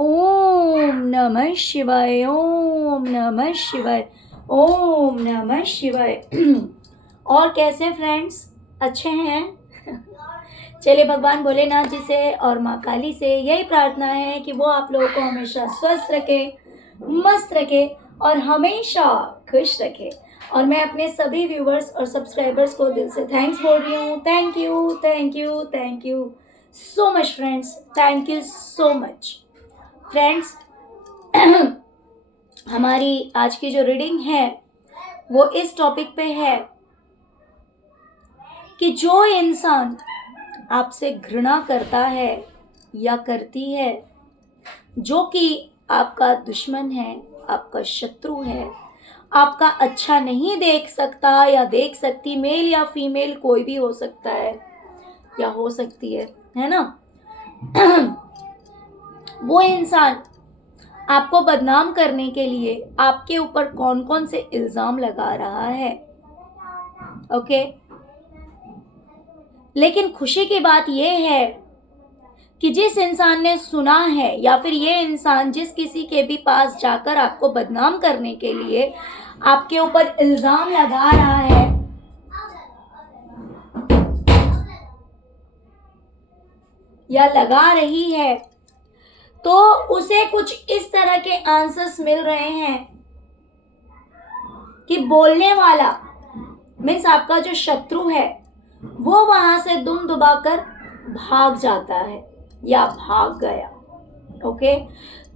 ओम नमः शिवाय, ओम नमः शिवाय, ओम नमः शिवाय। और कैसे फ्रेंड्स, अच्छे हैं? चलिए भगवान भोलेनाथ जी से और माँ काली से यही प्रार्थना है कि वो आप लोगों को हमेशा स्वस्थ रखे, मस्त रखे और हमेशा खुश रखे। और मैं अपने सभी व्यूवर्स और सब्सक्राइबर्स को दिल से थैंक्स बोल रही हूँ। Thank you, thank you, thank you so much friends, thank you so much friends. हमारी आज की जो रीडिंग है वो इस टॉपिक पे है कि जो इंसान आपसे घृणा करता है या करती है, जो कि आपका दुश्मन है, आपका शत्रु है, आपका अच्छा नहीं देख सकता या देख सकती, मेल या फीमेल कोई भी हो सकता है या हो सकती है ना। वो इंसान आपको बदनाम करने के लिए आपके ऊपर कौन कौन से इल्ज़ाम लगा रहा है, ओके। लेकिन खुशी की बात यह है कि जिस इंसान ने सुना है या फिर ये इंसान जिस किसी के भी पास जाकर आपको बदनाम करने के लिए आपके ऊपर इल्ज़ाम लगा रहा है, या लगा रही है, तो उसे कुछ इस तरह के आंसर्स मिल रहे हैं कि बोलने वाला मीन्स आपका जो शत्रु है वो वहां से दुम दुबाकर भाग जाता है या भाग गया, ओके।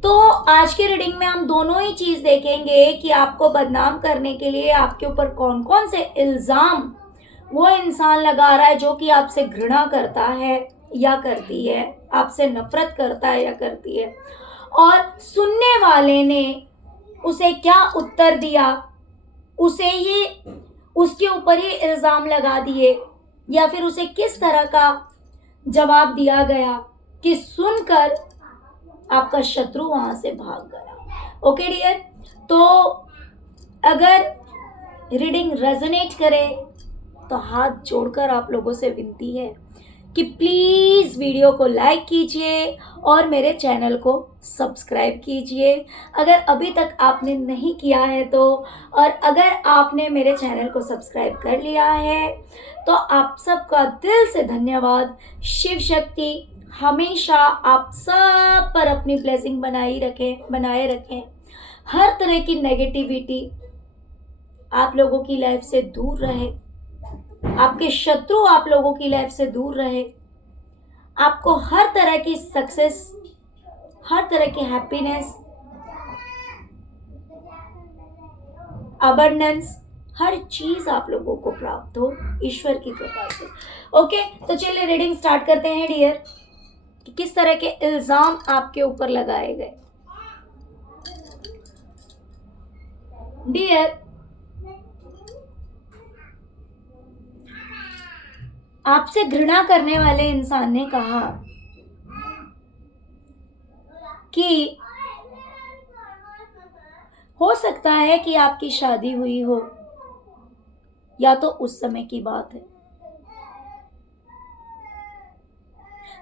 तो आज की रीडिंग में हम दोनों ही चीज देखेंगे कि आपको बदनाम करने के लिए आपके ऊपर कौन कौन से इल्जाम वो इंसान लगा रहा है जो कि आपसे घृणा करता है या करती है, आपसे नफरत करता है या करती है, और सुनने वाले ने उसे क्या उत्तर दिया, उसे ही उसके ऊपर ही इल्ज़ाम लगा दिए या फिर उसे किस तरह का जवाब दिया गया कि सुनकर आपका शत्रु वहां से भाग गया, ओके डियर। तो अगर रीडिंग रेजोनेट करे तो हाथ जोड़कर आप लोगों से विनती है कि प्लीज़ वीडियो को लाइक कीजिए और मेरे चैनल को सब्सक्राइब कीजिए अगर अभी तक आपने नहीं किया है तो। और अगर आपने मेरे चैनल को सब्सक्राइब कर लिया है तो आप सबका दिल से धन्यवाद। शिव शक्ति हमेशा आप सब पर अपनी ब्लेसिंग बनाए रखें। हर तरह की नेगेटिविटी आप लोगों की लाइफ से दूर रहे, आपके शत्रु आप लोगों की लाइफ से दूर रहे, आपको हर तरह की सक्सेस, हर तरह की हैप्पीनेस, अबंडेंस, हर चीज आप लोगों को प्राप्त हो ईश्वर की कृपा से, ओके। तो चलिए रीडिंग स्टार्ट करते हैं डियर कि किस तरह के इल्जाम आपके ऊपर लगाए गए। डियर, आपसे घृणा करने वाले इंसान ने कहा कि हो सकता है कि आपकी शादी हुई हो या तो उस समय की बात है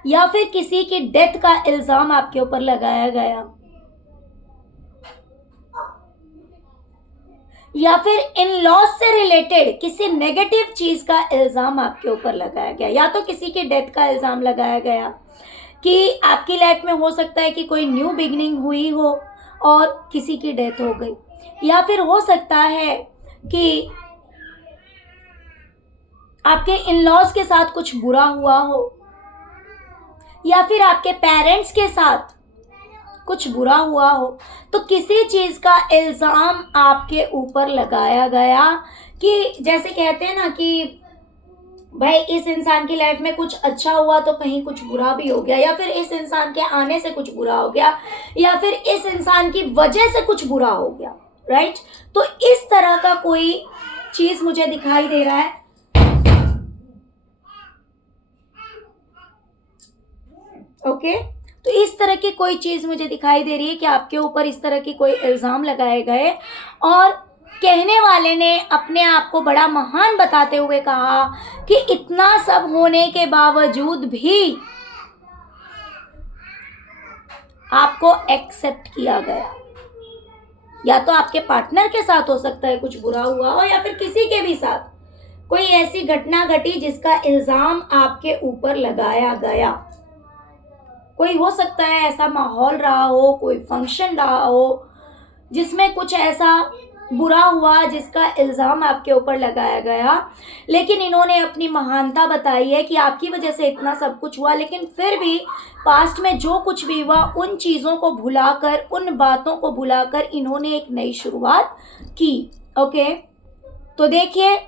या फिर किसी की डेथ का इल्जाम आपके ऊपर लगाया गया या फिर इन लॉज से रिलेटेड किसी नेगेटिव चीज का इल्जाम आपके ऊपर लगाया गया, या तो किसी की डेथ का इल्जाम लगाया गया कि आपकी लाइफ में हो सकता है कि कोई न्यू बिगिनिंग हुई हो और किसी की डेथ हो गई, या फिर हो सकता है कि आपके इन लॉज के साथ कुछ बुरा हुआ हो या फिर आपके पेरेंट्स के साथ कुछ बुरा हुआ हो। तो किसी चीज का इल्जाम आपके ऊपर लगाया गया कि जैसे कहते हैं ना कि भाई इस इंसान की लाइफ में कुछ अच्छा हुआ तो कहीं कुछ बुरा भी हो गया, या फिर इस इंसान के आने से कुछ बुरा हो गया, या फिर इस इंसान की वजह से कुछ बुरा हो गया, राइट। तो इस तरह का कोई चीज मुझे दिखाई दे रहा है, ओके। तो इस तरह की कोई चीज मुझे दिखाई दे रही है कि आपके ऊपर इस तरह की कोई इल्जाम लगाए गए और कहने वाले ने अपने आप को बड़ा महान बताते हुए कहा कि इतना सब होने के बावजूद भी आपको एक्सेप्ट किया गया। या तो आपके पार्टनर के साथ हो सकता है कुछ बुरा हुआ हो, या फिर किसी के भी साथ कोई ऐसी घटना घटी जिसका इल्जाम आपके ऊपर लगाया गया। कोई हो सकता है ऐसा माहौल रहा हो, कोई फंक्शन रहा हो जिसमें कुछ ऐसा बुरा हुआ जिसका इल्ज़ाम आपके ऊपर लगाया गया, लेकिन इन्होंने अपनी महानता बताई है कि आपकी वजह से इतना सब कुछ हुआ, लेकिन फिर भी पास्ट में जो कुछ भी हुआ उन चीज़ों को भुलाकर, उन बातों को भुलाकर इन्होंने एक नई शुरुआत की। ओके, तो देखिए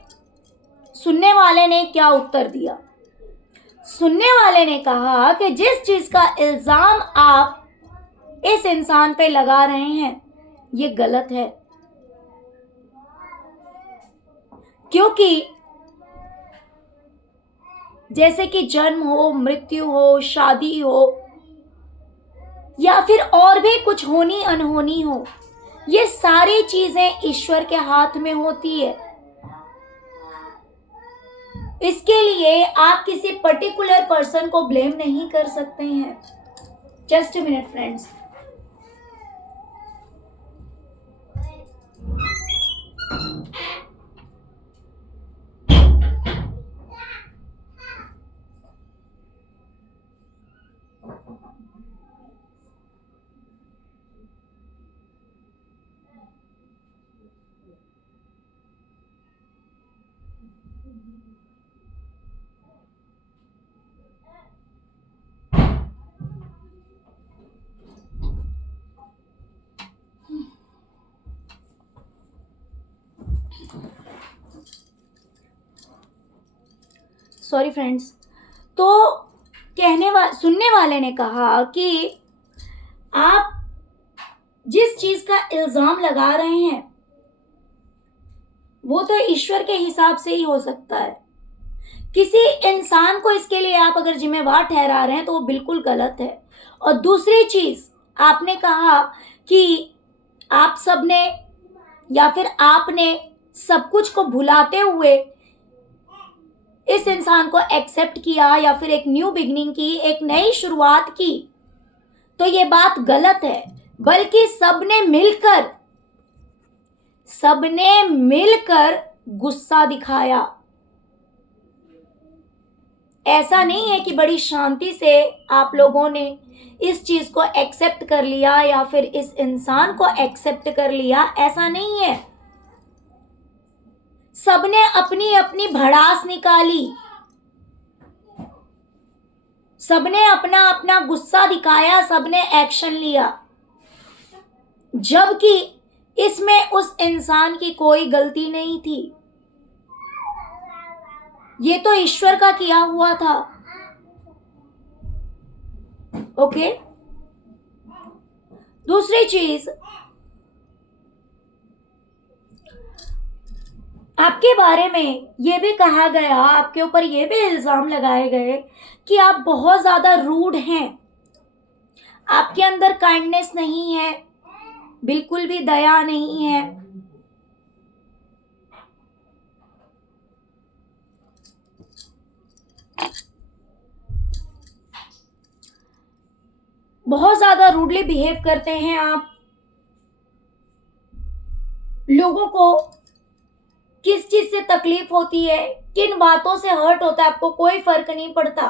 सुनने वाले ने क्या उत्तर दिया। सुनने वाले ने कहा कि जिस चीज़ का इल्ज़ाम आप इस इंसान पे लगा रहे हैं ये गलत है, क्योंकि जैसे कि जन्म हो, मृत्यु हो, शादी हो, या फिर और भी कुछ होनी अनहोनी हो, ये सारी चीजें ईश्वर के हाथ में होती है। इसके लिए आप किसी पर्टिकुलर पर्सन को ब्लेम नहीं कर सकते हैं। Just a minute friends. Sorry friends. तो सुनने वाले ने कहा कि आप जिस चीज का इल्जाम लगा रहे हैं वो तो ईश्वर के हिसाब से ही हो सकता है। किसी इंसान को इसके लिए आप अगर जिम्मेवार ठहरा रहे हैं तो वो बिल्कुल गलत है। और दूसरी चीज आपने कहा कि आप सबने या फिर आपने सब कुछ को भुलाते हुए इस इंसान को एक्सेप्ट किया या फिर एक न्यू बिगनिंग की, एक नई शुरुआत की, तो ये बात गलत है। बल्कि सबने मिलकर गुस्सा दिखाया। ऐसा नहीं है कि बड़ी शांति से आप लोगों ने इस चीज को एक्सेप्ट कर लिया या फिर इस इंसान को एक्सेप्ट कर लिया, ऐसा नहीं है। सबने अपनी अपनी भड़ास निकाली, सबने अपना अपना गुस्सा दिखाया, सबने एक्शन लिया, जबकि इसमें उस इंसान की कोई गलती नहीं थी। ये तो ईश्वर का किया हुआ था। ओके, दूसरी चीज, आपके बारे में ये भी कहा गया, आपके ऊपर ये भी इल्जाम लगाए गए कि आप बहुत ज्यादा रूड हैं, आपके अंदर काइंडनेस नहीं है, बिल्कुल भी दया नहीं है। बहुत ज्यादा रूडली बिहेव करते हैं आप। लोगों को किस चीज से तकलीफ होती है, किन बातों से हर्ट होता है, आपको कोई फर्क नहीं पड़ता।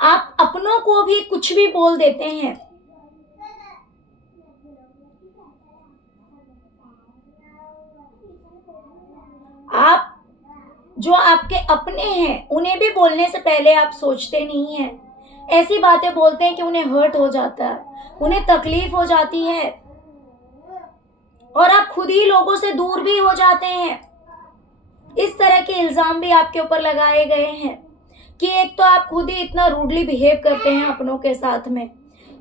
आप अपनों को भी कुछ भी बोल देते हैं। आप जो आपके अपने हैं उन्हें भी बोलने से पहले आप सोचते नहीं हैं। ऐसी बातें बोलते हैं कि उन्हें हर्ट हो जाता है, उन्हें तकलीफ हो जाती है, और आप खुद ही लोगों से दूर भी हो जाते हैं। इस तरह के इल्जाम भी आपके ऊपर लगाए गए हैं कि एक तो आप खुद ही इतना रूडली बिहेव करते हैं अपनों के साथ में,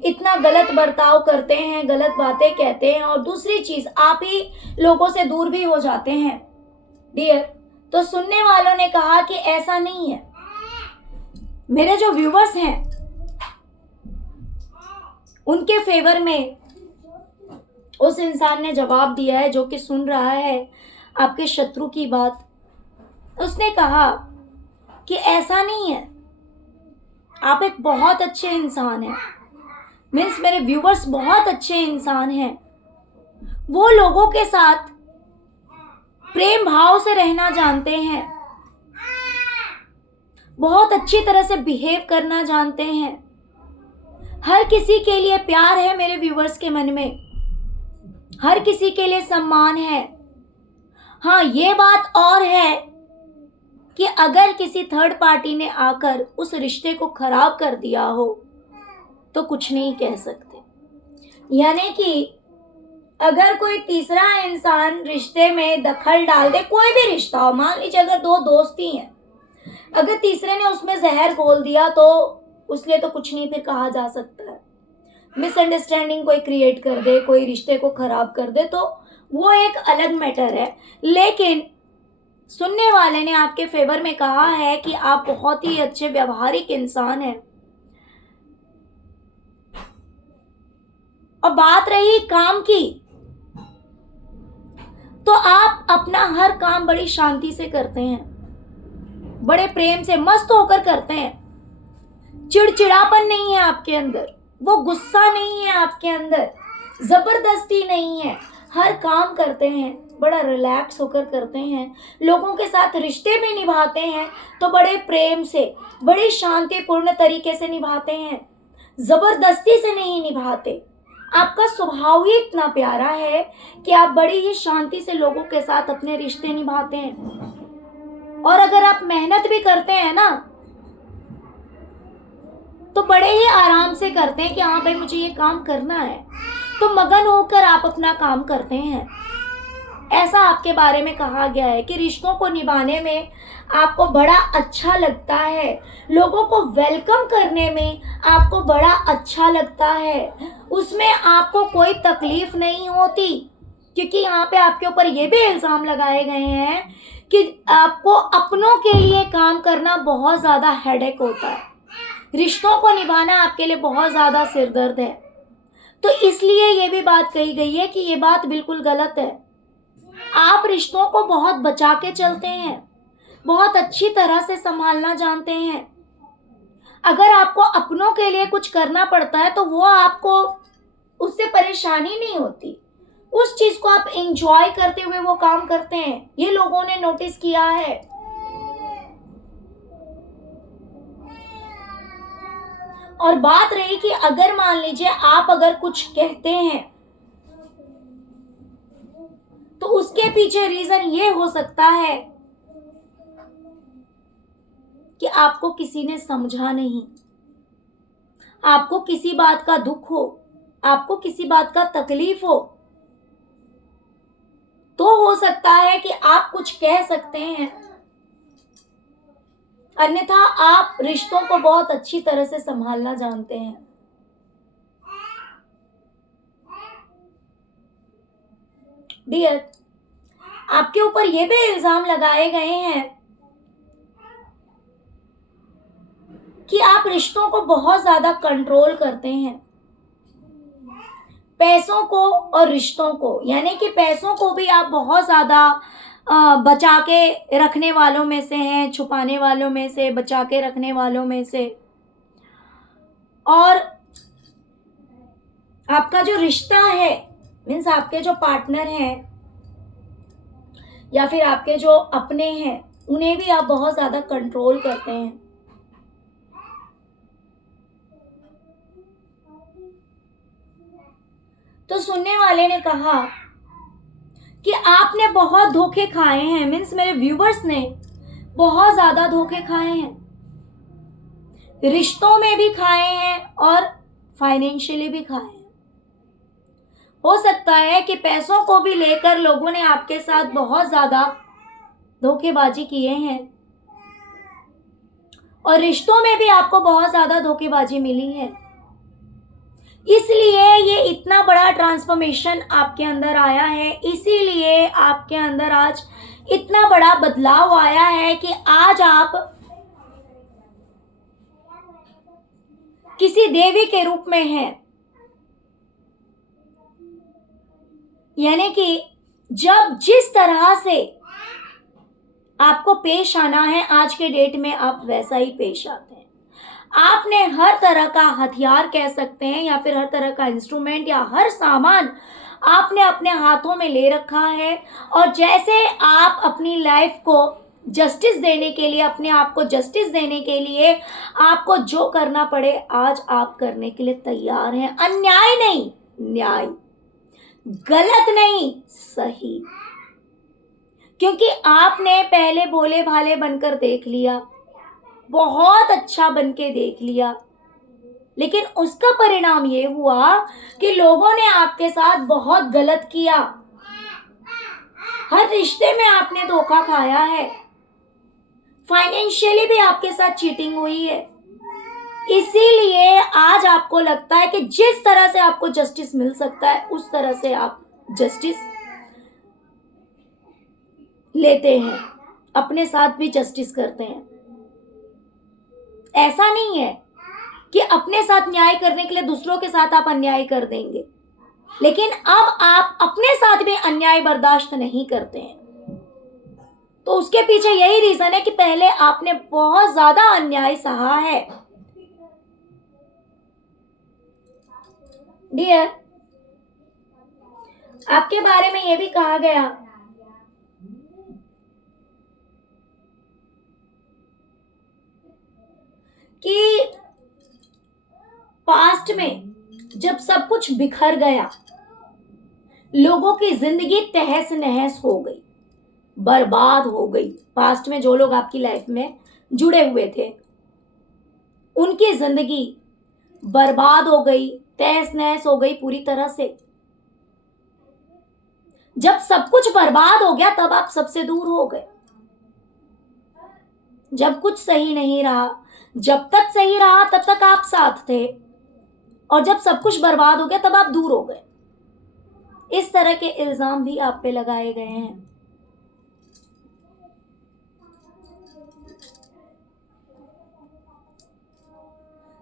इतना गलत बर्ताव करते हैं, गलत बातें कहते हैं, और दूसरी चीज आप ही लोगों से दूर भी हो जाते हैं डियर। तो सुनने वालों ने कहा कि ऐसा नहीं है। मेरे जो व्यूवर्स हैं उनके फेवर में उस इंसान ने जवाब दिया है जो कि सुन रहा है आपके शत्रु की बात। उसने कहा कि ऐसा नहीं है, आप एक बहुत अच्छे इंसान हैं, मीन्स मेरे व्यूवर्स बहुत अच्छे इंसान हैं, वो लोगों के साथ प्रेम भाव से रहना जानते हैं, बहुत अच्छी तरह से बिहेव करना जानते हैं, हर किसी के लिए प्यार है मेरे व्यूवर्स के मन में, हर किसी के लिए सम्मान है। हाँ, ये बात और है कि अगर किसी थर्ड पार्टी ने आकर उस रिश्ते को खराब कर दिया हो तो कुछ नहीं कह सकते। यानी कि अगर कोई तीसरा इंसान रिश्ते में दखल डाल दे, कोई भी रिश्ता हो, मान लीजिए अगर दो दोस्ती हैं, अगर तीसरे ने उसमें जहर घोल दिया तो उसलिए तो कुछ नहीं फिर कहा जा सकता है। मिसअंडरस्टैंडिंग कोई क्रिएट कर दे, कोई रिश्ते को खराब कर दे, तो वो एक अलग मैटर है। लेकिन सुनने वाले ने आपके फेवर में कहा है कि आप बहुत ही अच्छे व्यवहारिक इंसान हैं। और बात रही काम की, तो आप अपना हर काम बड़ी शांति से करते हैं, बड़े प्रेम से मस्त होकर करते हैं, चिड़चिड़ापन नहीं है आपके अंदर, वो गुस्सा नहीं है आपके अंदर, जबरदस्ती नहीं है, हर काम करते हैं बड़ा रिलैक्स होकर करते हैं, लोगों के साथ रिश्ते भी निभाते हैं तो बड़े प्रेम से, बड़े शांतिपूर्ण तरीके से निभाते हैं, जबरदस्ती से नहीं निभाते। आपका स्वभाव ही इतना प्यारा है कि आप बड़ी ही शांति से लोगों के साथ अपने रिश्ते निभाते हैं। और अगर आप मेहनत भी करते हैं ना, तो बड़े ही आराम से करते हैं कि हाँ भाई मुझे ये काम करना है, तो मगन होकर आप अपना काम करते हैं। ऐसा आपके बारे में कहा गया है कि रिश्तों को निभाने में आपको बड़ा अच्छा लगता है, लोगों को वेलकम करने में आपको बड़ा अच्छा लगता है, उसमें आपको कोई तकलीफ नहीं होती। क्योंकि यहाँ पे आपके ऊपर ये भी इल्ज़ाम लगाए गए हैं कि आपको अपनों के लिए काम करना बहुत ज़्यादा हेडेक होता है, रिश्तों को निभाना आपके लिए बहुत ज़्यादा सिरदर्द है। तो इसलिए ये भी बात कही गई है कि ये बात बिल्कुल गलत है। आप रिश्तों को बहुत बचा के चलते हैं, बहुत अच्छी तरह से संभालना जानते हैं। अगर आपको अपनों के लिए कुछ करना पड़ता है तो वो आपको उससे परेशानी नहीं होती, उस चीज को आप एंजॉय करते हुए वो काम करते हैं। ये लोगों ने नोटिस किया है। और बात रही कि अगर मान लीजिए आप अगर कुछ कहते हैं तो उसके पीछे रीजन ये हो सकता है कि आपको किसी ने समझा नहीं, आपको किसी बात का दुख हो, आपको किसी बात का तकलीफ हो, तो हो सकता है कि आप कुछ कह सकते हैं, अन्यथा आप रिश्तों को बहुत अच्छी तरह से संभालना जानते हैं। डियर, आपके ऊपर ये भी इल्जाम लगाए गए हैं कि आप रिश्तों को बहुत ज्यादा कंट्रोल करते हैं, पैसों को और रिश्तों को, यानी कि पैसों को भी आप बहुत ज्यादा बचा के रखने वालों में से हैं, छुपाने वालों में से, बचा के रखने वालों में से। और आपका जो रिश्ता है, मीन्स आपके जो पार्टनर हैं या फिर आपके जो अपने हैं, उन्हें भी आप बहुत ज्यादा कंट्रोल करते हैं। तो सुनने वाले ने कहा कि आपने बहुत धोखे खाए हैं, मीन्स मेरे व्यूवर्स ने बहुत ज्यादा धोखे खाए हैं, रिश्तों में भी खाए हैं और फाइनेंशियली भी खाए हैं। हो सकता है कि पैसों को भी लेकर लोगों ने आपके साथ बहुत ज्यादा धोखेबाजी किए हैं और रिश्तों में भी आपको बहुत ज्यादा धोखेबाजी मिली है। इसलिए ये इतना बड़ा ट्रांसफॉर्मेशन आपके अंदर आया है, इसीलिए आपके अंदर आज इतना बड़ा बदलाव आया है कि आज आप किसी देवी के रूप में हैं। यानी कि जब जिस तरह से आपको पेश आना है, आज के डेट में आप वैसा ही पेश आते हैं। आपने हर तरह का हथियार कह सकते हैं या फिर हर तरह का इंस्ट्रूमेंट या हर सामान आपने अपने हाथों में ले रखा है, और जैसे आप अपनी लाइफ को जस्टिस देने के लिए, अपने आप को जस्टिस देने के लिए आपको जो करना पड़े आज आप करने के लिए तैयार हैं। अन्याय नहीं, न्याय, गलत नहीं, सही। क्योंकि आपने पहले भोले भाले बनकर देख लिया, बहुत अच्छा बनके देख लिया, लेकिन उसका परिणाम ये हुआ कि लोगों ने आपके साथ बहुत गलत किया। हर रिश्ते में आपने धोखा खाया है, फाइनेंशियली भी आपके साथ चीटिंग हुई है। इसीलिए आज आपको लगता है कि जिस तरह से आपको जस्टिस मिल सकता है उस तरह से आप जस्टिस लेते हैं, अपने साथ भी जस्टिस करते हैं। ऐसा नहीं है कि अपने साथ न्याय करने के लिए दूसरों के साथ आप अन्याय कर देंगे, लेकिन अब आप अपने साथ भी अन्याय बर्दाश्त नहीं करते हैं। तो उसके पीछे यही रीजन है कि पहले आपने बहुत ज्यादा अन्याय सहा है। डियर, आपके बारे में यह भी कहा गया कि पास्ट में जब सब कुछ बिखर गया, लोगों की जिंदगी तहस नहस हो गई, बर्बाद हो गई। पास्ट में जो लोग आपकी लाइफ में जुड़े हुए थे उनकी जिंदगी बर्बाद हो गई, तहस नहस हो गई पूरी तरह से। जब सब कुछ बर्बाद हो गया तब आप सबसे दूर हो गए। जब कुछ सही नहीं रहा, जब तक सही रहा तब तक आप साथ थे, और जब सब कुछ बर्बाद हो गया तब आप दूर हो गए। इस तरह के इल्जाम भी आप पे लगाए गए हैं।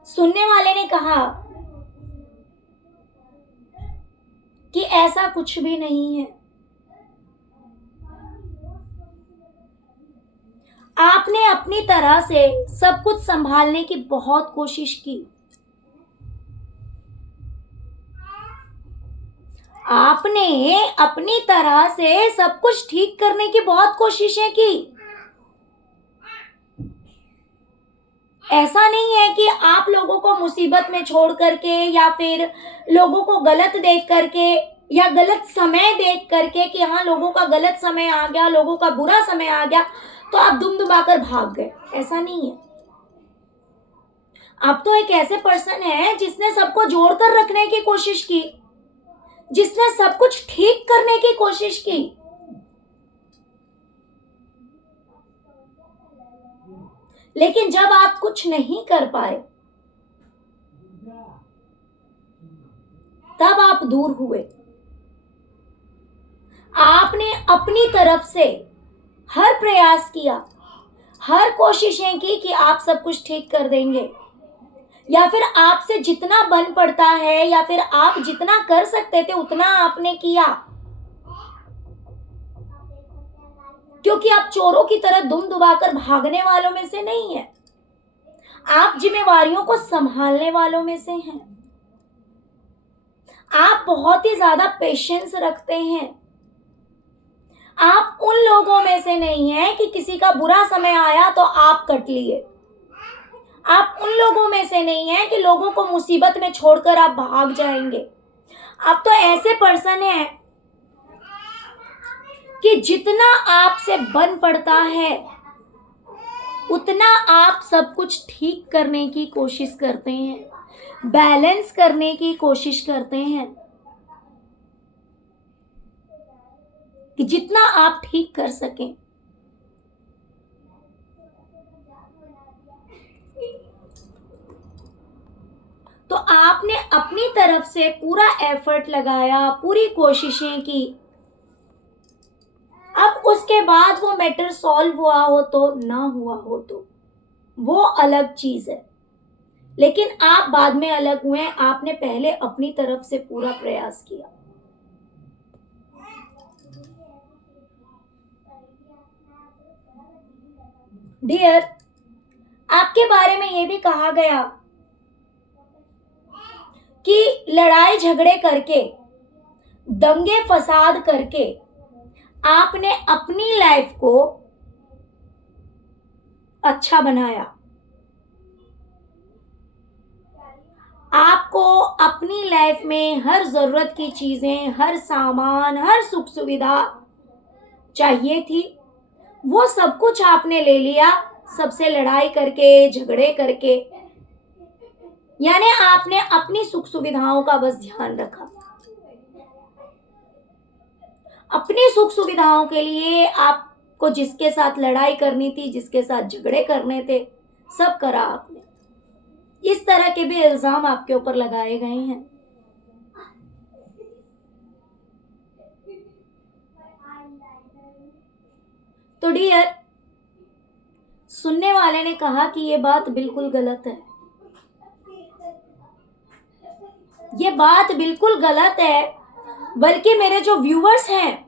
सुनने वाले ने कहा कि ऐसा कुछ भी नहीं है। आपने अपनी तरह से सब कुछ संभालने की बहुत कोशिश की, आपने अपनी तरह से सब कुछ ठीक करने की बहुत कोशिशें की। ऐसा नहीं है कि आप लोगों को मुसीबत में छोड़ करके या फिर लोगों को गलत देख करके या गलत समय देख करके कि हाँ लोगों का गलत समय आ गया, लोगों का बुरा समय आ गया तो आप दुम दुबाकर भाग गए। ऐसा नहीं है। आप तो एक ऐसे पर्सन है जिसने सबको जोड़कर रखने की कोशिश की, जिसने सब कुछ ठीक करने की कोशिश की। लेकिन जब आप कुछ नहीं कर पाए तब आप दूर हुए। आपने अपनी तरफ से हर प्रयास किया, हर कोशिशें की कि आप सब कुछ ठीक कर देंगे, या फिर आपसे जितना बन पड़ता है या फिर आप जितना कर सकते थे उतना आपने किया, क्योंकि आप चोरों की तरह दुम दुबाकर भागने वालों में से नहीं है। आप जिम्मेवारियों को संभालने वालों में से हैं। आप बहुत ही ज्यादा पेशेंस रखते हैं। आप उन लोगों में से नहीं हैं कि किसी का बुरा समय आया तो आप कट लिए। आप उन लोगों में से नहीं हैं कि लोगों को मुसीबत में छोड़कर आप भाग जाएंगे। आप तो ऐसे पर्सन हैं कि जितना आपसे बन पड़ता है उतना आप सब कुछ ठीक करने की कोशिश करते हैं, बैलेंस करने की कोशिश करते हैं कि जितना आप ठीक कर सकें। तो आपने अपनी तरफ से पूरा एफर्ट लगाया, पूरी कोशिशें की। अब उसके बाद वो मैटर सॉल्व हुआ हो तो ना हुआ हो तो वो अलग चीज है, लेकिन आप बाद में अलग हुए। आपने पहले अपनी तरफ से पूरा प्रयास किया। डियर, आपके बारे में ये भी कहा गया कि लड़ाई झगड़े करके, दंगे फसाद करके आपने अपनी लाइफ को अच्छा बनाया। आपको अपनी लाइफ में हर जरूरत की चीजें, हर सामान, हर सुख सुविधा चाहिए थी, वो सब कुछ आपने ले लिया, सबसे लड़ाई करके, झगड़े करके। यानी आपने अपनी सुख सुविधाओं का बस ध्यान रखा। अपनी सुख सुविधाओं के लिए आपको जिसके साथ लड़ाई करनी थी, जिसके साथ झगड़े करने थे, सब करा आपने। इस तरह के भी इल्जाम आपके ऊपर लगाए गए हैं। तो डियर, सुनने वाले ने कहा कि ये बात बिल्कुल गलत है, ये बात बिल्कुल गलत है। बल्कि मेरे जो व्यूअर्स हैं,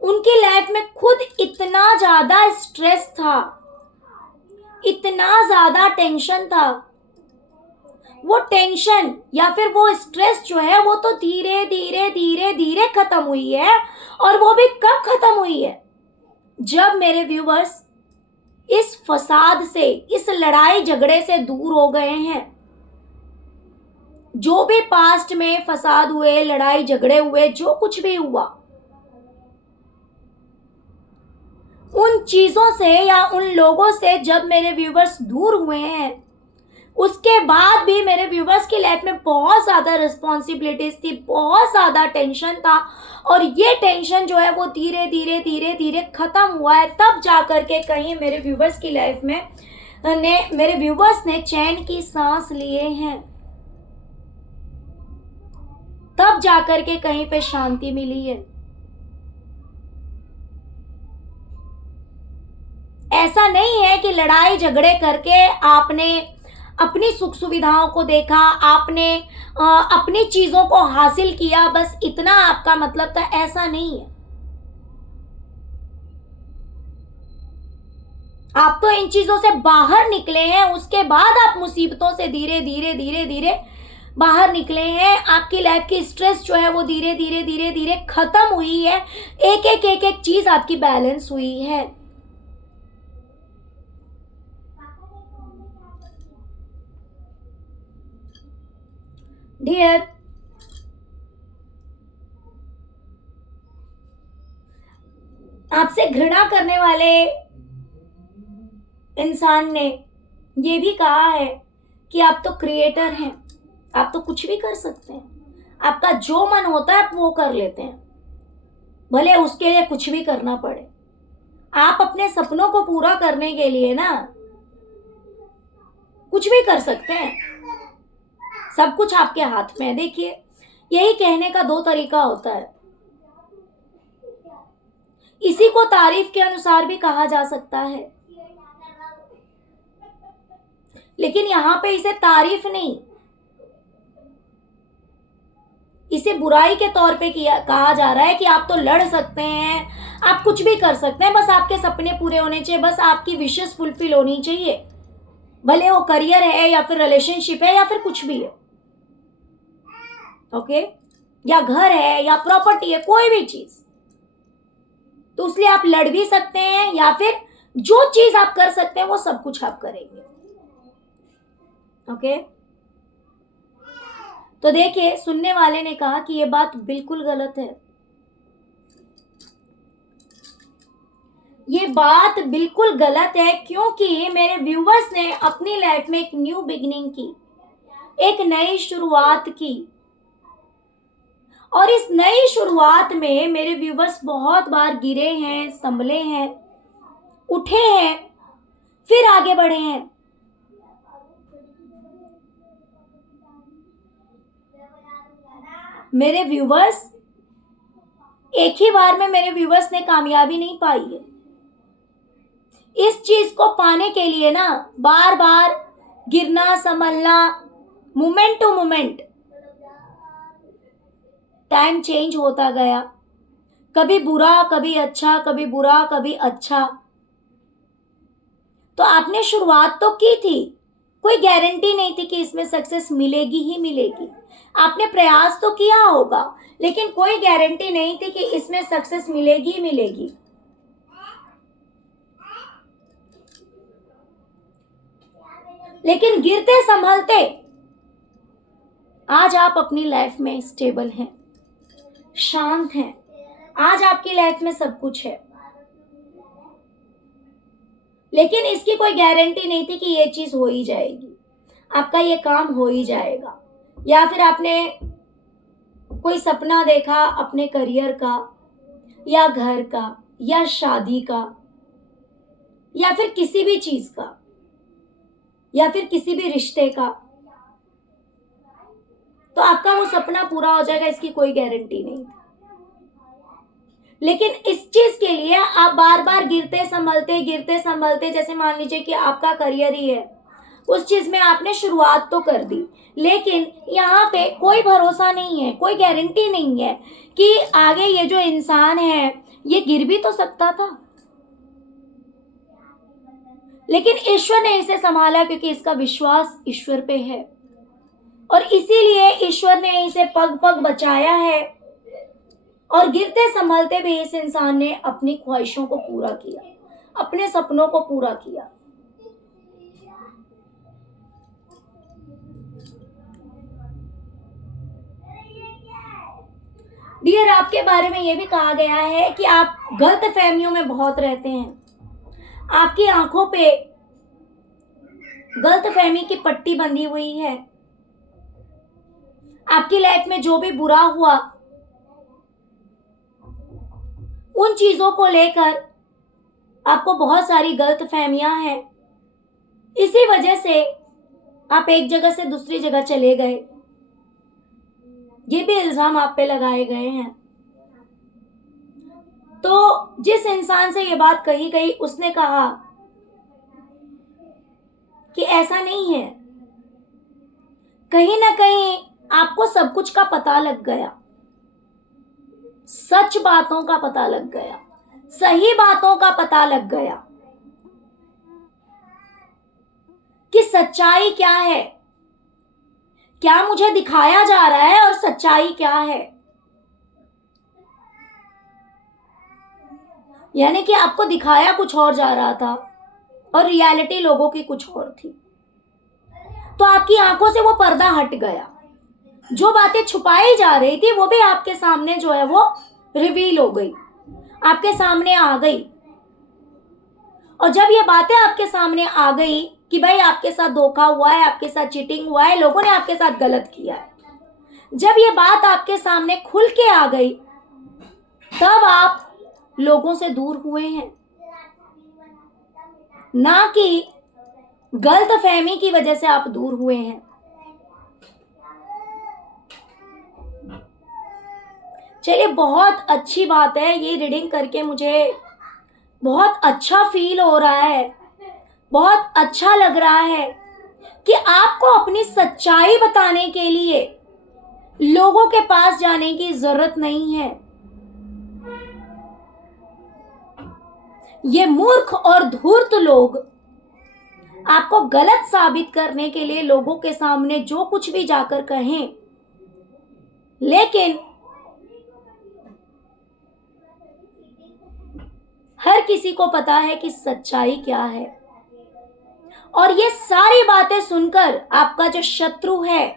उनकी लाइफ में खुद इतना ज्यादा स्ट्रेस था, इतना ज्यादा टेंशन था। वो टेंशन या फिर वो स्ट्रेस जो है वो तो धीरे धीरे धीरे धीरे खत्म हुई है। और वो भी कब खत्म हुई है? जब मेरे व्यूअर्स इस फसाद से, इस लड़ाई झगड़े से दूर हो गए हैं। जो भी पास्ट में फसाद हुए, लड़ाई झगड़े हुए, जो कुछ भी हुआ, उन चीजों से या उन लोगों से जब मेरे व्यूवर्स दूर हुए हैं, उसके बाद भी मेरे व्यूवर्स की लाइफ में बहुत ज़्यादा रिस्पॉन्सिबिलिटीज थी, बहुत ज़्यादा टेंशन था। और ये टेंशन जो है वो धीरे धीरे धीरे धीरे ख़त्म हुआ है। तब जाकर के कहीं मेरे व्यूवर्स की लाइफ में मेरे व्यूवर्स ने चैन की सांस लिए हैं। तब जाकर के कहीं पे शांति मिली है। ऐसा नहीं है कि लड़ाई झगड़े करके आपने अपनी सुख सुविधाओं को देखा, आपने अपनी चीजों को हासिल किया, बस इतना आपका मतलब था। ऐसा नहीं है। आप तो इन चीजों से बाहर निकले हैं, उसके बाद आप मुसीबतों से धीरे धीरे धीरे धीरे बाहर निकले हैं। आपकी लाइफ की स्ट्रेस जो है वो धीरे धीरे धीरे धीरे खत्म हुई है। एक एक एक एक चीज आपकी बैलेंस हुई है। डियर, आपसे घृणा करने वाले इंसान ने ये भी कहा है कि आप तो क्रिएटर हैं, आप तो कुछ भी कर सकते हैं, आपका जो मन होता है आप वो कर लेते हैं, भले उसके लिए कुछ भी करना पड़े। आप अपने सपनों को पूरा करने के लिए ना कुछ भी कर सकते हैं, सब कुछ आपके हाथ में है। देखिए, यही कहने का दो तरीका होता है। इसी को तारीफ के अनुसार भी कहा जा सकता है, लेकिन यहां पे इसे तारीफ नहीं, इसे बुराई के तौर पे कहा जा रहा है कि आप तो लड़ सकते हैं, आप कुछ भी कर सकते हैं, बस आपके सपने पूरे होने चाहिए, बस आपकी विशेस फुलफिल होनी चाहिए, भले वो करियर है या फिर रिलेशनशिप है या फिर कुछ भी है। ओके, या घर है या प्रॉपर्टी है, कोई भी चीज। तो इसलिए आप लड़ भी सकते हैं या फिर जो चीज आप कर सकते हैं वो सब कुछ आप करेंगे। ओके, तो देखिए, सुनने वाले ने कहा कि ये बात बिल्कुल गलत है, ये बात बिल्कुल गलत है, क्योंकि मेरे व्यूवर्स ने अपनी लाइफ में एक न्यू बिगिनिंग की, एक नई शुरुआत की। और इस नई शुरुआत में मेरे व्यूवर्स बहुत बार गिरे हैं, संभले हैं, उठे हैं, फिर आगे बढ़े हैं। मेरे व्यूवर्स, एक ही बार में मेरे व्यूवर्स ने कामयाबी नहीं पाई है। इस चीज को पाने के लिए ना बार बार गिरना, संभलना, moment to moment time change होता गया, कभी बुरा कभी अच्छा, कभी बुरा कभी अच्छा, तो आपने शुरुआत तो की थी, कोई गारंटी नहीं थी कि इसमें सक्सेस मिलेगी ही मिलेगी। आपने प्रयास तो किया होगा, लेकिन कोई गारंटी नहीं थी कि इसमें सक्सेस मिलेगी ही मिलेगी। लेकिन गिरते संभलते आज आप अपनी लाइफ में स्टेबल हैं, शांत हैं। आज आपकी लाइफ में सब कुछ है, लेकिन इसकी कोई गारंटी नहीं थी कि ये चीज हो ही जाएगी, आपका ये काम हो ही जाएगा। या फिर आपने कोई सपना देखा अपने करियर का, या घर का, या शादी का, या फिर किसी भी चीज का, या फिर किसी भी रिश्ते का, तो आपका वो सपना पूरा हो जाएगा, इसकी कोई गारंटी नहीं थी। लेकिन इस चीज के लिए आप बार बार गिरते संभलते, जैसे मान लीजिए कि आपका करियर ही है, उस चीज में आपने शुरुआत तो कर दी, लेकिन यहाँ पे कोई भरोसा नहीं है, कोई गारंटी नहीं है कि आगे ये जो इंसान है ये गिर भी तो सकता था। लेकिन ईश्वर ने इसे संभाला, क्योंकि इसका विश्वास ईश्वर पे है, और इसीलिए ईश्वर ने इसे पग पग बचाया है। और गिरते संभलते भी इस इंसान ने अपनी ख्वाहिशों को पूरा किया, अपने सपनों को पूरा किया। डियर, आपके बारे में यह भी कहा गया है कि आप गलत फहमियों में बहुत रहते हैं, आपकी आंखों पे गलत फहमी की पट्टी बंधी हुई है। आपकी लाइफ में जो भी बुरा हुआ, उन चीजों को लेकर आपको बहुत सारी गलत फहमियां हैं। इसी वजह से आप एक जगह से दूसरी जगह चले गए, ये भी इल्जाम आप पे लगाए गए हैं। तो जिस इंसान से ये बात कही गई, उसने कहा कि ऐसा नहीं है, कहीं ना कहीं आपको सब कुछ का पता लग गया, सच बातों का पता लग गया, सही बातों का पता लग गया कि सच्चाई क्या है, क्या मुझे दिखाया जा रहा है और सच्चाई क्या है। यानी कि आपको दिखाया कुछ और जा रहा था और रियलिटी लोगों की कुछ और थी। तो आपकी आंखों से वो पर्दा हट गया, जो बातें छुपाई जा रही थी वो भी आपके सामने जो है वो रिवील हो गई, आपके सामने आ गई। और जब ये बातें आपके सामने आ गई कि भाई आपके साथ धोखा हुआ है, आपके साथ चीटिंग हुआ है, लोगों ने आपके साथ गलत किया है, जब ये बात आपके सामने खुल के आ गई, तब आप लोगों से दूर हुए हैं, ना कि गलत फहमी की वजह से आप दूर हुए हैं। चलिए, बहुत अच्छी बात है, ये रीडिंग करके मुझे बहुत अच्छा फील हो रहा है, बहुत अच्छा लग रहा है कि आपको अपनी सच्चाई बताने के लिए लोगों के पास जाने की जरूरत नहीं है। ये मूर्ख और धूर्त लोग आपको गलत साबित करने के लिए लोगों के सामने जो कुछ भी जाकर कहें, लेकिन हर किसी को पता है कि सच्चाई क्या है। और ये सारी बातें सुनकर आपका जो शत्रु है,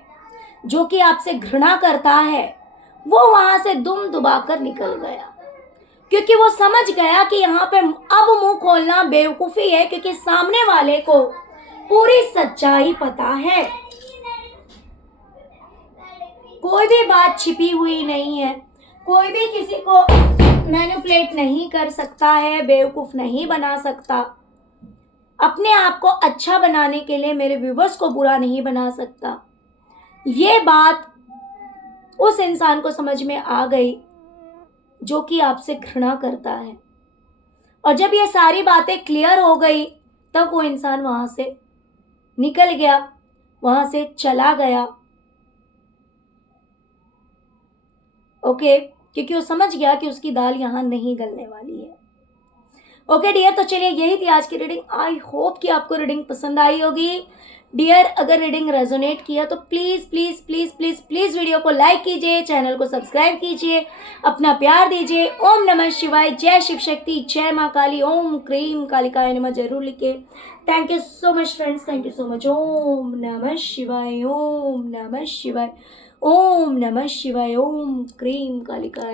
जो कि आपसे घृणा करता है, वो वहां से दुम दुबाकर निकल गया, क्योंकि वो समझ गया कि यहाँ पे अब मुंह खोलना बेवकूफी है, क्योंकि सामने वाले को पूरी सच्चाई पता है, कोई भी बात छिपी हुई नहीं है, कोई भी किसी को मैनिपुलेट नहीं कर सकता है, बेवकूफ नहीं बना सकता, अपने आप को अच्छा बनाने के लिए मेरे व्यूवर्स को बुरा नहीं बना सकता। ये बात उस इंसान को समझ में आ गई जो कि आपसे घृणा करता है। और जब ये सारी बातें क्लियर हो गई, तब वो इंसान वहां से निकल गया, वहां से चला गया। ओके, क्योंकि वो समझ गया कि उसकी दाल यहां नहीं गलने वाली है। ओके डियर, तो चलिए यही थी आज की रीडिंग। आई होप कि आपको रीडिंग पसंद आई होगी। डियर, अगर रीडिंग रेजोनेट किया तो please please please please please video को लाइक कीजिए, चैनल को सब्सक्राइब कीजिए, अपना प्यार दीजिए। ओम नमः शिवाय, जय शिव शक्ति, जय माँ काली, ओम क्रीम कालिकाय नमः जरूर लिखे। Thank you so much friends, thank you so much. Om नमः शिवाय, ओम नमः शिवाय, ओम नमः शिवाय, ओम क्रीम कालिकाय।